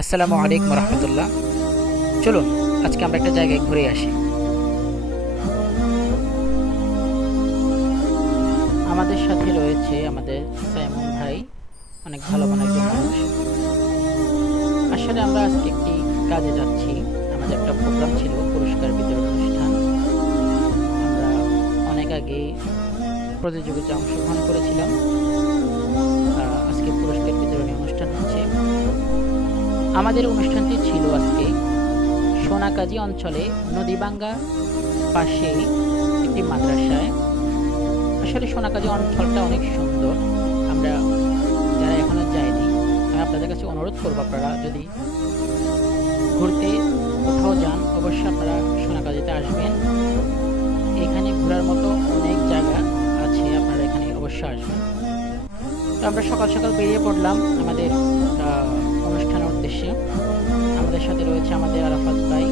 আসসালামু আলাইকুম রহমতুল্লাহ। চলুন আজকে আমরা একটা জায়গায় ঘুরে আসি। আমাদের সাথে রয়েছে আমাদের সাইমন ভাই, অনেক ভালো মনের একজন মানুষ। আসলে আমরা আজকে একটি কাজে যাচ্ছি। আমাদের একটা প্রোগ্রাম ছিল, পুরস্কার বিতরণ অনুষ্ঠান। আমরা অনেক আগে প্রতিযোগিতায় অংশগ্রহণ করেছিলাম। আজকে পুরস্কার বিতরণী অনুষ্ঠান হচ্ছে। আমাদের অনুষ্ঠানটি ছিল আজকে সোনাকাজি অঞ্চলে নদীবাঙ্গা পাশে একটি মাদ্রাসায়। আসলে সোনাকাজি অঞ্চলটা অনেক সুন্দর। আমরা যারা এখনো যায়নি, আমি আপনাদের কাছে অনুরোধ করবো, আপনারা যদি ঘুরতে কোথাও যান অবশ্যই আপনারা সোনাকাজিতে আসবেন। এখানে ঘোরার মতো অনেক জায়গা আছে, আপনারা এখানে অবশ্যই আসবেন। তো আমরা সকাল সকাল বেরিয়ে পড়লাম আমাদের অনুষ্ঠানের উদ্দেশ্যে। আমাদের সাথে রয়েছে আমাদের আরাফাত ভাই,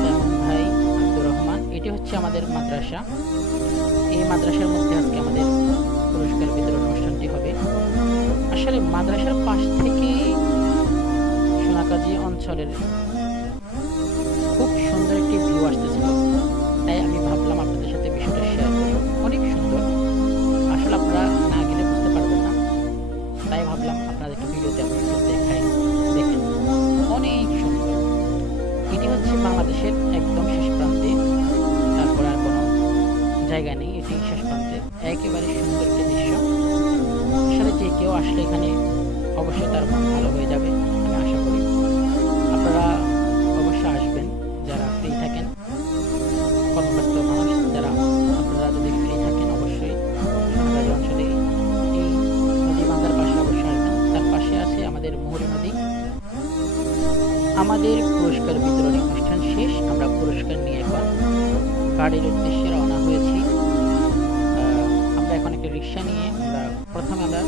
সাইমন ভাই, আব্দুর রহমান। এটি হচ্ছে আমাদের মাদ্রাসা। এই মাদ্রাসার মধ্যে আজকে আমাদের পুরস্কার বিতরণ অনুষ্ঠানটি হবে। আসলে মাদ্রাসার পাশ থেকে সোনাকাজি অঞ্চলের খুব সুন্দর একটি ভিউ আসতেছিল, তাই আমি ভাবলাম আপনাদের সাথে বিষয়টা শেয়ার করি। অনেক সুন্দর, আসলে আপনারা না গেলে বুঝতে পারবেন না, তাই ভাবলাম আপনাদেরকে ভিডিওতে আমি একটু দেখাই। দেখেন, অনেক সুন্দর। এটি হচ্ছে বাংলাদেশের একদম শেষ প্রান্তে, তারপর আর কোনো জায়গা নেই, এটি শেষ প্রান্তে। একেবারে সুন্দর একটি দৃশ্য। আসলে যে কেউ আসলে এখানে অবশ্যই তার মন ভালো হয়ে যাবে, আমি আশা করি। আপনারা অবশ্যই আসবেন যারা ফ্রি থাকেন, কর্মব্যস্ত মানুষ যারা, আপনারা যদি ফ্রি থাকেন অবশ্যই সোনাগাজী অঞ্চলে এই নদী বাঁধার পাশে অবশ্যই আসবেন। তার পাশে আছে আমাদের মুহুরী নদী। আমাদের পুরস্কার বিতরণী অনুষ্ঠান শেষ। আমরা পুরস্কার নিয়ে এখন বাড়ির উদ্দেশ্যে রওনা হয়েছি। আমরা এখন একটা রিক্সা নিয়ে প্রথমে আমরা